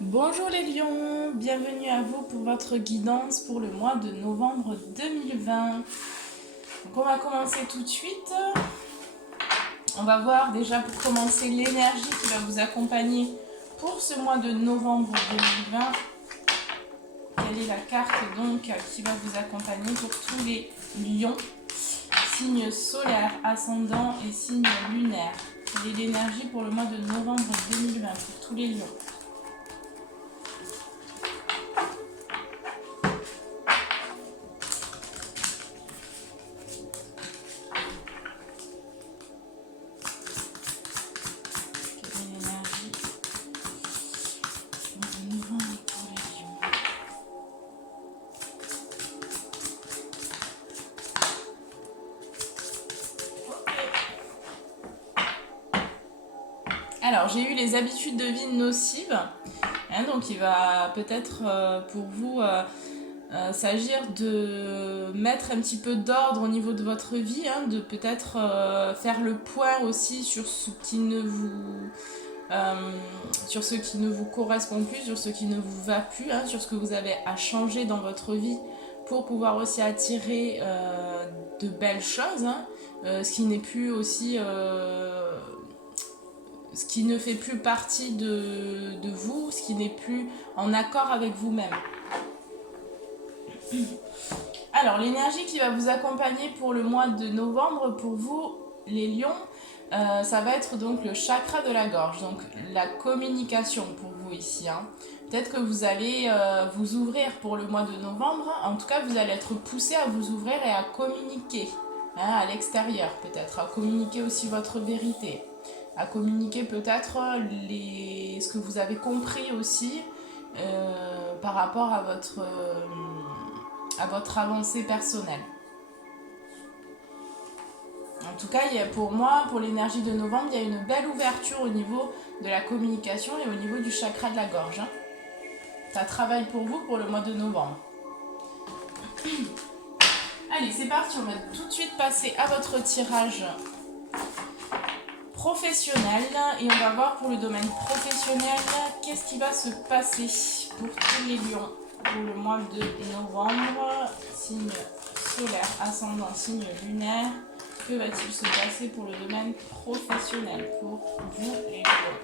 Bonjour les lions, bienvenue à vous pour votre guidance pour le mois de novembre 2020. Donc on va commencer tout de suite. On va voir déjà pour commencer l'énergie qui va vous accompagner pour ce mois de novembre 2020. Quelle est la carte donc qui va vous accompagner pour tous les lions, signes solaires, ascendants et signes lunaires. Quelle est l'énergie pour le mois de novembre 2020 pour tous les lions? Quelle est l'énergie du mois de novembre pour les lions? Alors, j'ai eu les habitudes de vie nocives. Donc, il va peut-être pour vous s'agir de mettre un petit peu d'ordre au niveau de votre vie, de peut-être faire le point aussi sur ce qui ne vous correspond plus, sur ce qui ne vous va plus, sur ce que vous avez à changer dans votre vie pour pouvoir aussi attirer de belles choses, ce qui n'est plus aussi ce qui ne fait plus partie de vous, ce qui n'est plus en accord avec vous-même. Alors, l'énergie qui va vous accompagner pour le mois de novembre, pour vous, les lions, ça va être donc le chakra de la gorge, donc la communication pour vous ici. Peut-être que vous allez vous ouvrir pour le mois de novembre, en tout cas vous allez être poussé à vous ouvrir et à communiquer à l'extérieur, peut-être, à communiquer aussi votre vérité, à communiquer peut-être ce que vous avez compris aussi par rapport à votre avancée personnelle. En tout cas, pour moi, pour l'énergie de novembre, il y a une belle ouverture au niveau de la communication et au niveau du chakra de la gorge. Ça travaille pour vous pour le mois de novembre. Allez, c'est parti, on va tout de suite passer à votre tirage professionnel et on va voir pour le domaine professionnel qu'est-ce qui va se passer pour tous les lions pour le mois de novembre. Signe solaire, ascendant, signe lunaire. Que va-t-il se passer pour le domaine professionnel pour vous les lions?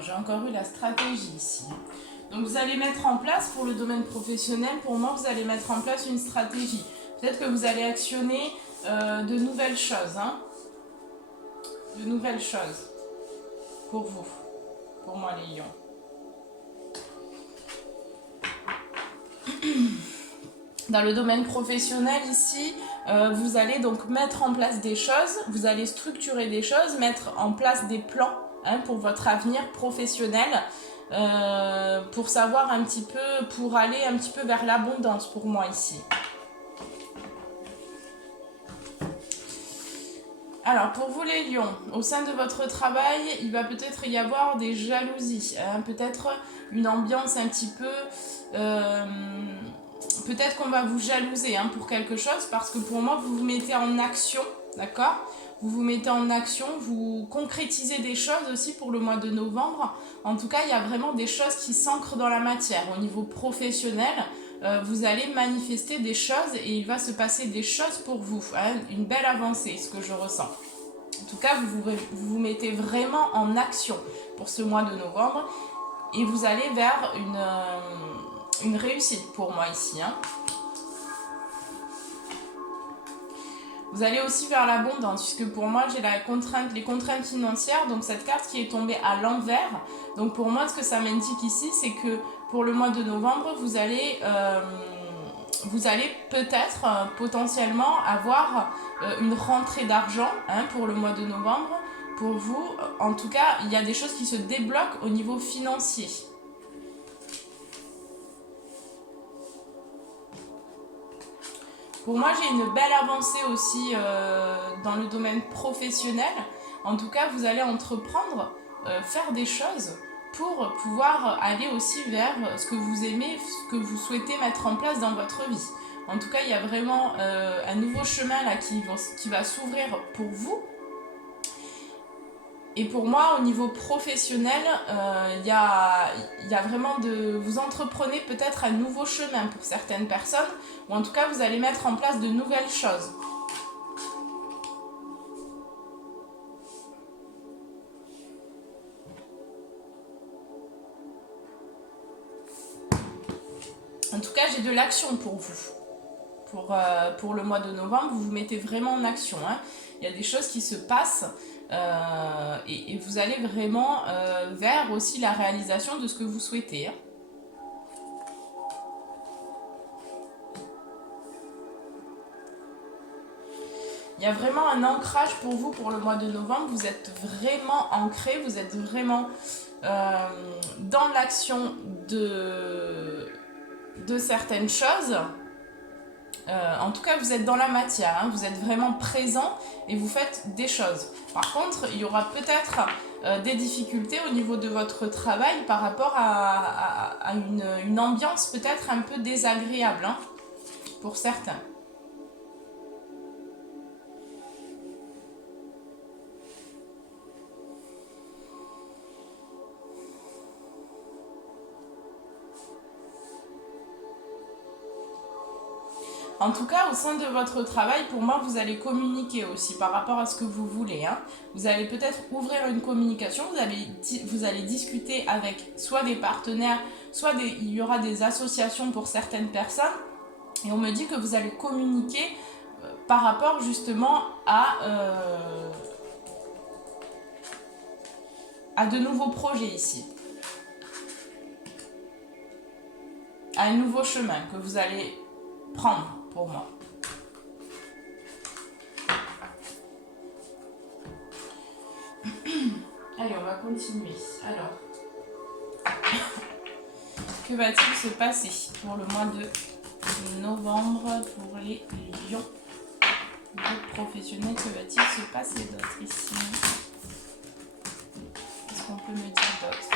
J'ai encore eu la stratégie ici. Donc vous allez mettre en place pour le domaine professionnel, pour moi vous allez mettre en place une stratégie. Peut-être que vous allez actionner de nouvelles choses. De nouvelles choses pour vous, pour moi les lions. Dans le domaine professionnel ici, vous allez donc mettre en place des choses, vous allez structurer des choses, mettre en place des plans pour votre avenir professionnel, pour savoir un petit peu, pour aller un petit peu vers l'abondance pour moi ici. Alors pour vous les lions, au sein de votre travail, il va peut-être y avoir des jalousies, peut-être une ambiance un petit peu... peut-être qu'on va vous jalouser pour quelque chose, parce que pour moi vous vous mettez en action, d'accord? Vous vous mettez en action, vous concrétisez des choses aussi pour le mois de novembre. En tout cas, il y a vraiment des choses qui s'ancrent dans la matière. Au niveau professionnel, vous allez manifester des choses et il va se passer des choses pour vous. Une belle avancée, ce que je ressens. En tout cas, vous vous mettez vraiment en action pour ce mois de novembre et vous allez vers une réussite pour moi ici. Hein. Vous allez aussi vers l'abondance, puisque pour moi, j'ai les contraintes financières, donc cette carte qui est tombée à l'envers. Donc pour moi, ce que ça m'indique ici, c'est que pour le mois de novembre, vous allez peut-être potentiellement avoir une rentrée d'argent hein, pour le mois de novembre. Pour vous, en tout cas, il y a des choses qui se débloquent au niveau financier. Pour moi, j'ai une belle avancée aussi dans le domaine professionnel. En tout cas, vous allez entreprendre, faire des choses pour pouvoir aller aussi vers ce que vous aimez, ce que vous souhaitez mettre en place dans votre vie. En tout cas, il y a vraiment un nouveau chemin là qui va s'ouvrir pour vous. Et pour moi, au niveau professionnel, il y a vraiment vous entreprenez peut-être un nouveau chemin pour certaines personnes, ou en tout cas, vous allez mettre en place de nouvelles choses. En tout cas, j'ai de l'action pour vous. Pour le mois de novembre, vous vous mettez vraiment en action. Hein. Il y a des choses qui se passent et vous allez vraiment vers aussi la réalisation de ce que vous souhaitez. Hein. Il y a vraiment un ancrage pour vous pour le mois de novembre. Vous êtes vraiment ancré, vous êtes vraiment dans l'action de certaines choses. En tout cas, vous êtes dans la matière, hein, vous êtes vraiment présent et vous faites des choses. Par contre, il y aura peut-être des difficultés au niveau de votre travail par rapport à une ambiance peut-être un peu désagréable hein, pour certains. En tout cas, au sein de votre travail, pour moi, vous allez communiquer aussi par rapport à ce que vous voulez. Hein. Vous allez peut-être ouvrir une communication, vous allez discuter avec soit des partenaires, soit il y aura des associations pour certaines personnes. Et on me dit que vous allez communiquer par rapport justement à de nouveaux projets ici. À un nouveau chemin que vous allez prendre pour moi. Allez, on va continuer. Alors, que va-t-il se passer pour le mois de novembre pour les lions? Les professionnels, que va-t-il se passer d'autre ici? Qu'est-ce qu'on peut me dire d'autre?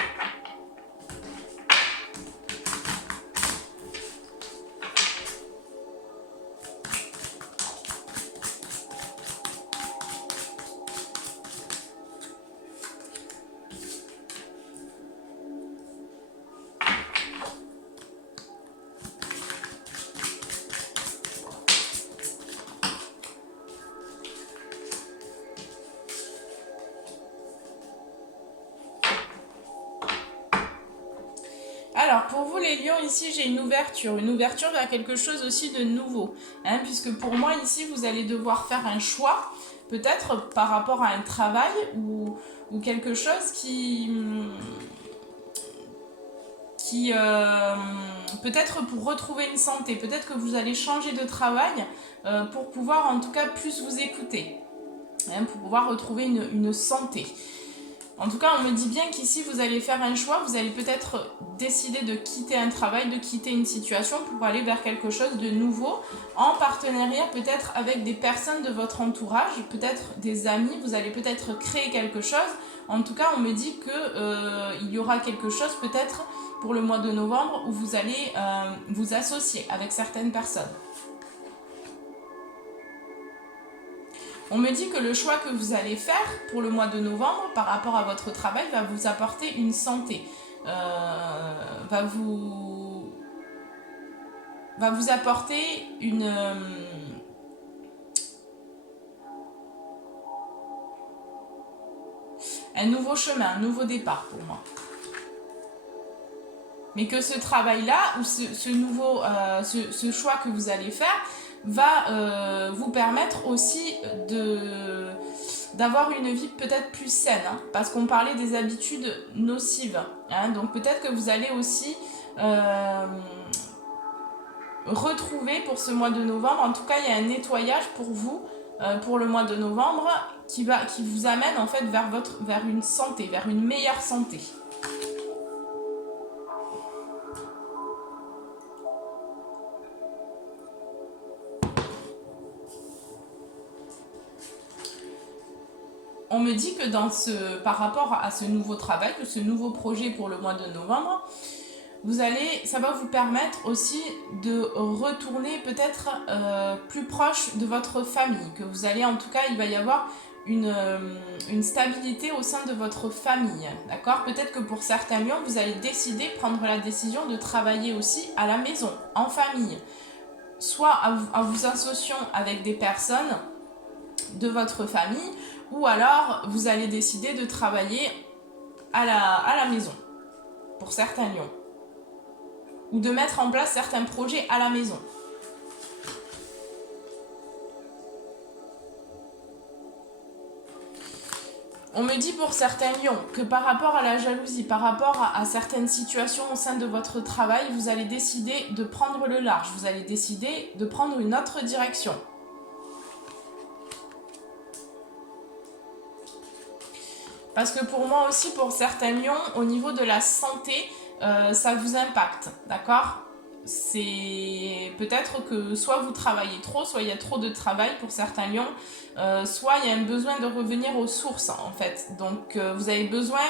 Alors, pour vous les lions, ici j'ai une ouverture vers quelque chose aussi de nouveau. Hein, puisque pour moi, ici, vous allez devoir faire un choix, peut-être par rapport à un travail ou quelque chose qui peut-être pour retrouver une santé, peut-être que vous allez changer de travail pour pouvoir en tout cas plus vous écouter, hein, pour pouvoir retrouver une santé. En tout cas, on me dit bien qu'ici, vous allez faire un choix, vous allez peut-être décider de quitter un travail, de quitter une situation pour aller vers quelque chose de nouveau, en partenariat peut-être avec des personnes de votre entourage, peut-être des amis, vous allez peut-être créer quelque chose. En tout cas, on me dit qu'il y aura quelque chose peut-être pour le mois de novembre où vous allez vous associer avec certaines personnes. On me dit que le choix que vous allez faire pour le mois de novembre par rapport à votre travail va vous apporter une santé, va vous apporter un nouveau chemin, un nouveau départ pour moi. mais que ce travail-là, ou ce choix que vous allez faire, va vous permettre aussi d'avoir une vie peut-être plus saine, hein, parce qu'on parlait des habitudes nocives, hein, donc peut-être que vous allez aussi retrouver pour ce mois de novembre, en tout cas il y a un nettoyage pour vous, pour le mois de novembre, qui vous amène en fait vers une santé, vers une meilleure santé. On me dit que par rapport à ce nouveau travail, que ce nouveau projet pour le mois de novembre, ça va vous permettre aussi de retourner peut-être plus proche de votre famille, que vous allez, en tout cas, il va y avoir une stabilité au sein de votre famille, d'accord? Peut-être que pour certains lions, vous allez prendre la décision de travailler aussi à la maison, en famille, soit en vous associant avec des personnes de votre famille, ou alors vous allez décider de travailler à la maison, pour certains lions, ou de mettre en place certains projets à la maison. On me dit pour certains lions que par rapport à la jalousie, par rapport à certaines situations au sein de votre travail, vous allez décider de prendre le large, vous allez décider de prendre une autre direction. Parce que pour moi aussi, pour certains lions, au niveau de la santé, ça vous impacte, d'accord? C'est peut-être que soit vous travaillez trop, soit il y a trop de travail pour certains lions, soit il y a un besoin de revenir aux sources en fait. Donc vous avez besoin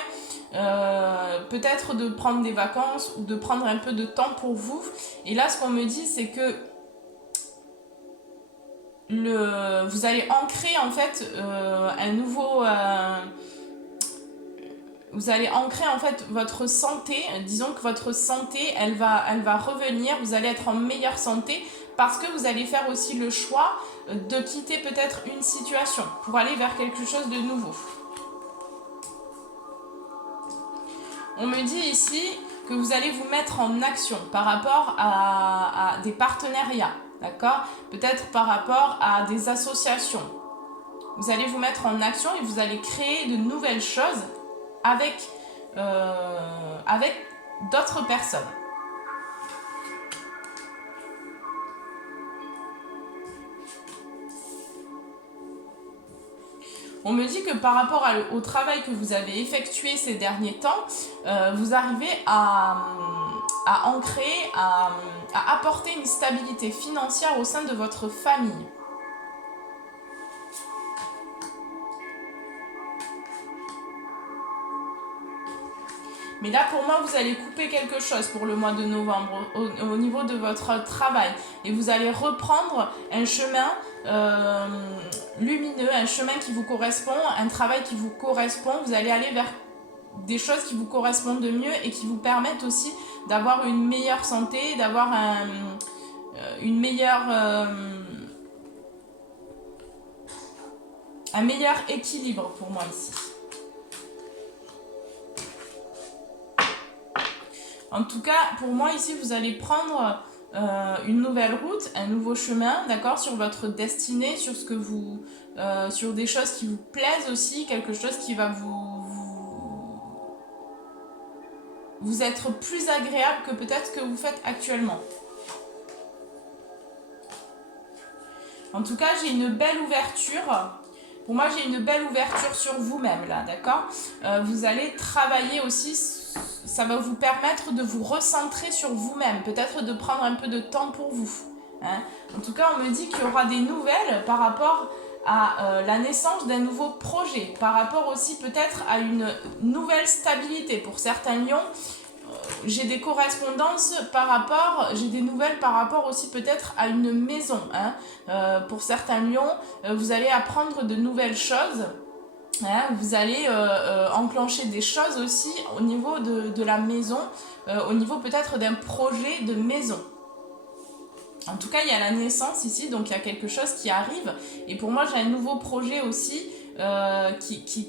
peut-être de prendre des vacances ou de prendre un peu de temps pour vous. Et là, ce qu'on me dit, c'est que vous allez ancrer en fait un nouveau... vous allez ancrer en fait votre santé, disons que votre santé, elle va revenir, vous allez être en meilleure santé parce que vous allez faire aussi le choix de quitter peut-être une situation pour aller vers quelque chose de nouveau. On me dit ici que vous allez vous mettre en action par rapport à des partenariats, d'accord? Peut-être par rapport à des associations. Vous allez vous mettre en action et vous allez créer de nouvelles choses avec d'autres personnes. On me dit que par rapport au travail que vous avez effectué ces derniers temps, vous arrivez à ancrer, à apporter une stabilité financière au sein de votre famille. Mais là, pour moi, vous allez couper quelque chose pour le mois de novembre au niveau de votre travail. Et vous allez reprendre un chemin lumineux, un chemin qui vous correspond, un travail qui vous correspond. Vous allez aller vers des choses qui vous correspondent de mieux et qui vous permettent aussi d'avoir une meilleure santé, d'avoir une meilleure... un meilleur équilibre pour moi ici. En tout cas, pour moi ici, vous allez prendre une nouvelle route, un nouveau chemin, d'accord, sur votre destinée, sur ce que sur des choses qui vous plaisent aussi, quelque chose qui va vous être plus agréable que peut-être ce que vous faites actuellement. En tout cas, j'ai une belle ouverture. Pour moi, j'ai une belle ouverture sur vous-même là, d'accord? Vous allez travailler aussi, ça va vous permettre de vous recentrer sur vous-même, peut-être de prendre un peu de temps pour vous. Hein? En tout cas, on me dit qu'il y aura des nouvelles par rapport à la naissance d'un nouveau projet, par rapport aussi peut-être à une nouvelle stabilité. Pour certains lions, j'ai des correspondances j'ai des nouvelles par rapport aussi peut-être à une maison. Hein. Pour certains lions, vous allez apprendre de nouvelles choses. Hein, vous allez enclencher des choses aussi au niveau de la maison, au niveau peut-être d'un projet de maison. En tout cas, il y a la naissance ici, donc il y a quelque chose qui arrive. Et pour moi, j'ai un nouveau projet aussi,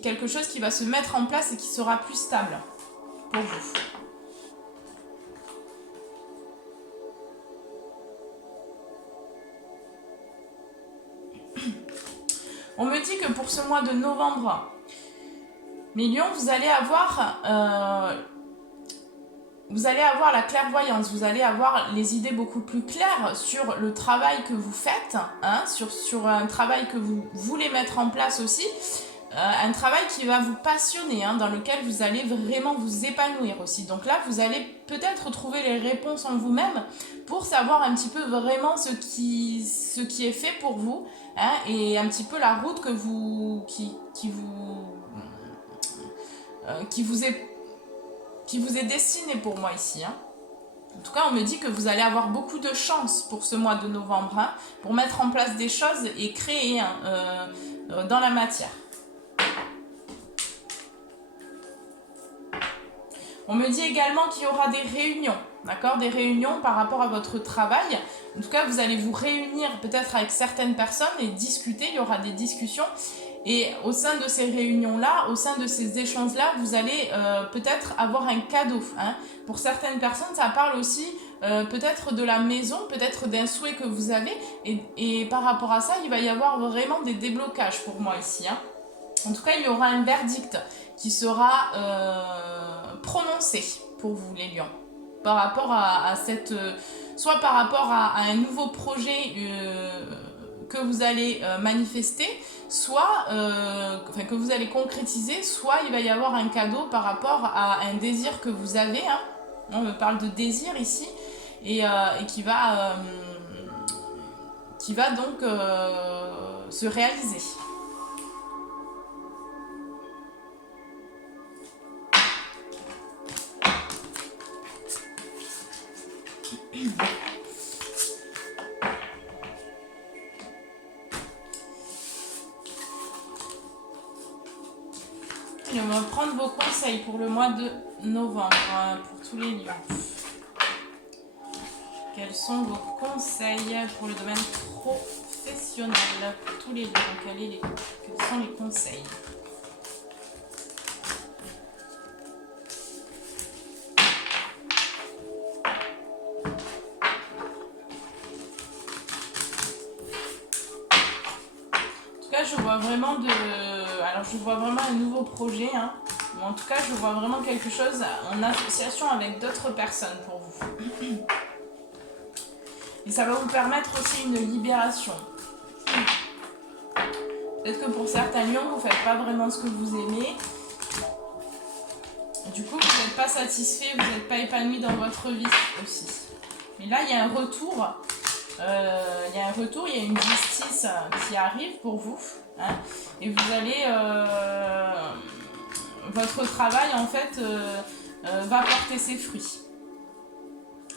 quelque chose qui va se mettre en place et qui sera plus stable pour vous. me dit que pour ce mois de novembre, mes lions, vous allez avoir la clairvoyance, vous allez avoir les idées beaucoup plus claires sur le travail que vous faites, hein, sur un travail que vous voulez mettre en place aussi, un travail qui va vous passionner, hein, dans lequel vous allez vraiment vous épanouir aussi. Donc là, vous allez peut-être trouver les réponses en vous-même pour savoir un petit peu vraiment ce qui est fait pour vous, hein, et un petit peu la route que qui vous est destinée pour moi ici, hein. En tout cas, on me dit que vous allez avoir beaucoup de chance pour ce mois de novembre, hein, pour mettre en place des choses et créer, hein, dans la matière. On me dit également qu'il y aura des réunions, d'accord, des réunions par rapport à votre travail. En tout cas, vous allez vous réunir peut-être avec certaines personnes et discuter, il y aura des discussions. Et au sein de ces réunions-là, au sein de ces échanges-là, vous allez peut-être avoir un cadeau, hein. Pour certaines personnes, ça parle aussi peut-être de la maison, peut-être d'un souhait que vous avez. Et par rapport à ça, il va y avoir vraiment des déblocages pour moi ici, hein. En tout cas, il y aura un verdict qui sera prononcé pour vous, les lions. Par rapport à cette... soit par rapport à un nouveau projet que vous allez manifester, soit que vous allez concrétiser, soit il va y avoir un cadeau par rapport à un désir que vous avez, hein. On me parle de désir ici, et qui va donc se réaliser. Et on va prendre vos conseils pour le mois de novembre, hein, pour tous les lions. Quels sont vos conseils pour le domaine professionnel pour tous les lions? Quels sont les conseils? En tout cas, je vois vraiment je vois vraiment un nouveau projet, hein. Ou en tout cas, je vois vraiment quelque chose en association avec d'autres personnes pour vous. Et ça va vous permettre aussi une libération. Peut-être que pour certains lions, vous ne faites pas vraiment ce que vous aimez. Du coup, vous n'êtes pas satisfait, vous n'êtes pas épanoui dans votre vie aussi. Mais là, il y a un retour. Il y a une justice qui arrive pour vous, hein, et vous allez... votre travail, en fait, va porter ses fruits.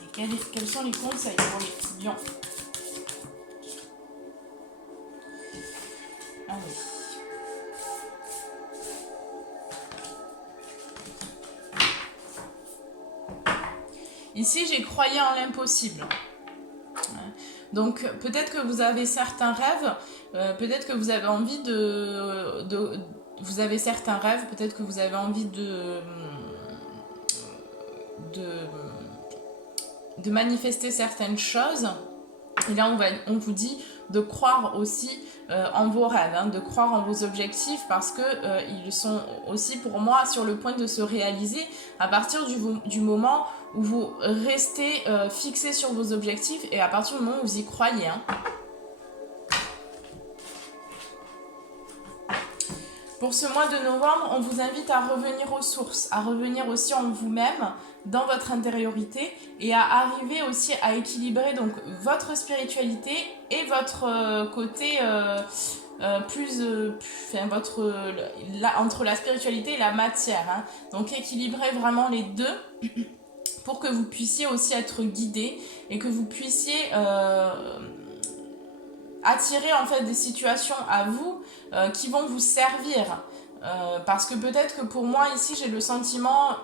Et quels sont les conseils pour les lions? Allez. Ici, j'ai croyé en l'impossible. Donc, peut-être que vous avez certains rêves, peut-être que vous avez envie vous avez certains rêves, peut-être que vous avez envie de manifester certaines choses. Et là, on vous dit de croire aussi en vos rêves, hein, de croire en vos objectifs, parce que ils sont aussi pour moi sur le point de se réaliser à partir du moment où vous restez fixé sur vos objectifs et à partir du moment où vous y croyez, hein. Pour ce mois de novembre, on vous invite à revenir aux sources, à revenir aussi en vous-même, dans votre intériorité, et à arriver aussi à équilibrer donc votre spiritualité et votre côté entre la spiritualité et la matière, hein. Donc équilibrer vraiment les deux pour que vous puissiez aussi être guidé et que vous puissiez attirer en fait des situations à vous qui vont vous servir, parce que peut-être que pour moi ici j'ai le sentiment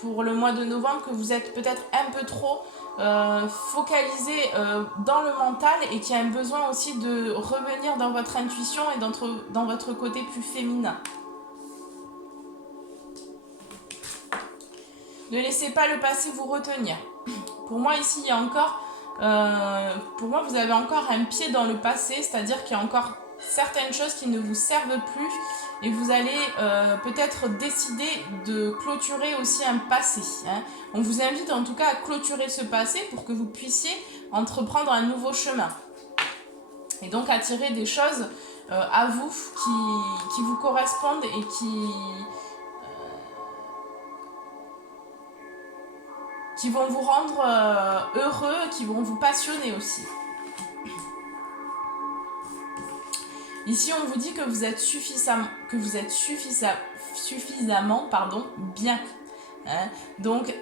pour le mois de novembre que vous êtes peut-être un peu trop focalisé dans le mental et qu'il y a un besoin aussi de revenir dans votre intuition et dans votre côté plus féminin. Ne laissez pas le passé vous retenir. Pour moi ici il y a encore... pour moi, vous avez encore un pied dans le passé, c'est-à-dire qu'il y a encore certaines choses qui ne vous servent plus et vous allez peut-être décider de clôturer aussi un passé. Hein. On vous invite en tout cas à clôturer ce passé pour que vous puissiez entreprendre un nouveau chemin. Et donc attirer des choses à vous qui vous correspondent et qui vont vous rendre heureux, qui vont vous passionner aussi. Ici, on vous dit que vous êtes suffisamment bien. Hein. Donc,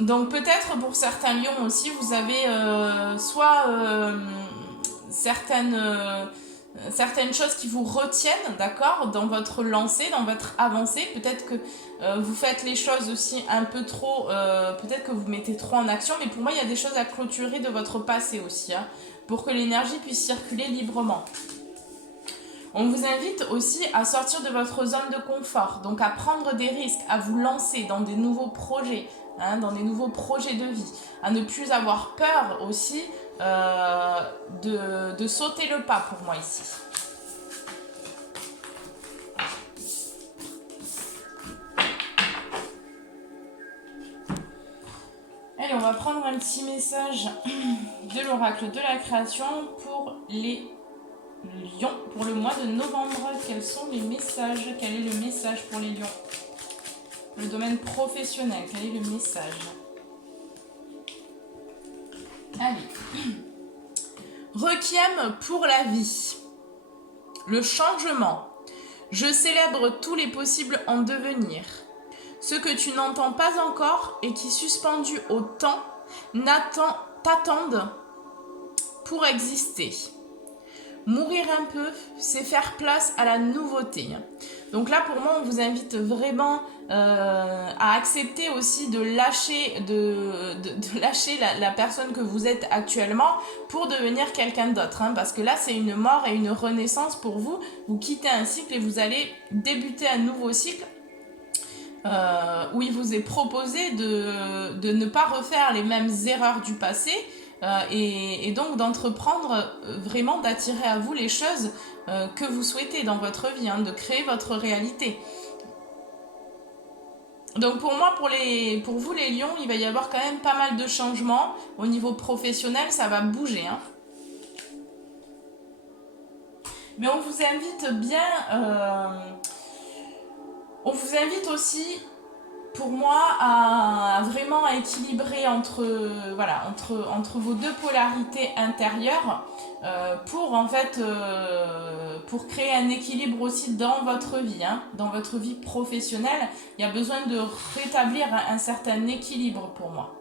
donc peut-être pour certains lions aussi, vous avez soit certaines choses qui vous retiennent, d'accord, dans votre lancée, dans votre avancée. Peut-être que vous faites les choses aussi un peu trop, peut-être que vous mettez trop en action, mais pour moi, il y a des choses à clôturer de votre passé aussi, hein, pour que l'énergie puisse circuler librement. On vous invite aussi à sortir de votre zone de confort, donc à prendre des risques, à vous lancer dans des nouveaux projets, hein, dans des nouveaux projets de vie, à ne plus avoir peur aussi de sauter le pas pour moi ici. Allez, on va prendre un petit message de l'oracle de la création pour les lions pour le mois de novembre. Quels sont les messages? Quel est le message pour les lions? Le domaine professionnel, quel est le message? Allez. Requiem pour la vie. Le changement. Je célèbre tous les possibles en devenir. Ce que tu n'entends pas encore et qui, suspendu au temps, t'attendent pour exister. Mourir un peu, c'est faire place à la nouveauté. Donc là, pour moi, on vous invite vraiment à accepter aussi de lâcher, de lâcher la personne que vous êtes actuellement pour devenir quelqu'un d'autre. Hein, parce que là, c'est une mort et une renaissance pour vous. Vous quittez un cycle et vous allez débuter un nouveau cycle où il vous est proposé de ne pas refaire les mêmes erreurs du passé. Et donc d'entreprendre vraiment d'attirer à vous les choses que vous souhaitez dans votre vie, hein, de créer votre réalité. Donc pour moi, pour vous les lions, il va y avoir quand même pas mal de changements. Au niveau professionnel, ça va bouger. Hein. Mais on vous invite bien... on vous invite aussi... pour moi, à vraiment équilibrer entre vos deux polarités intérieures pour en fait pour créer un équilibre aussi dans votre vie, hein, dans votre vie professionnelle. Il y a besoin de rétablir un certain équilibre pour moi.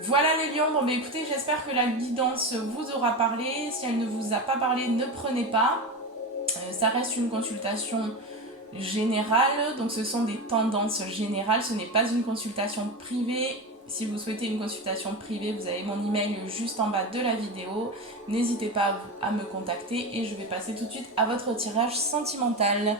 Voilà les lions, bon bah écoutez, j'espère que la guidance vous aura parlé. Si elle ne vous a pas parlé, ne prenez pas. Ça reste une consultation générale, donc ce sont des tendances générales, ce n'est pas une consultation privée. Si vous souhaitez une consultation privée, vous avez mon email juste en bas de la vidéo. N'hésitez pas à me contacter et je vais passer tout de suite à votre tirage sentimental.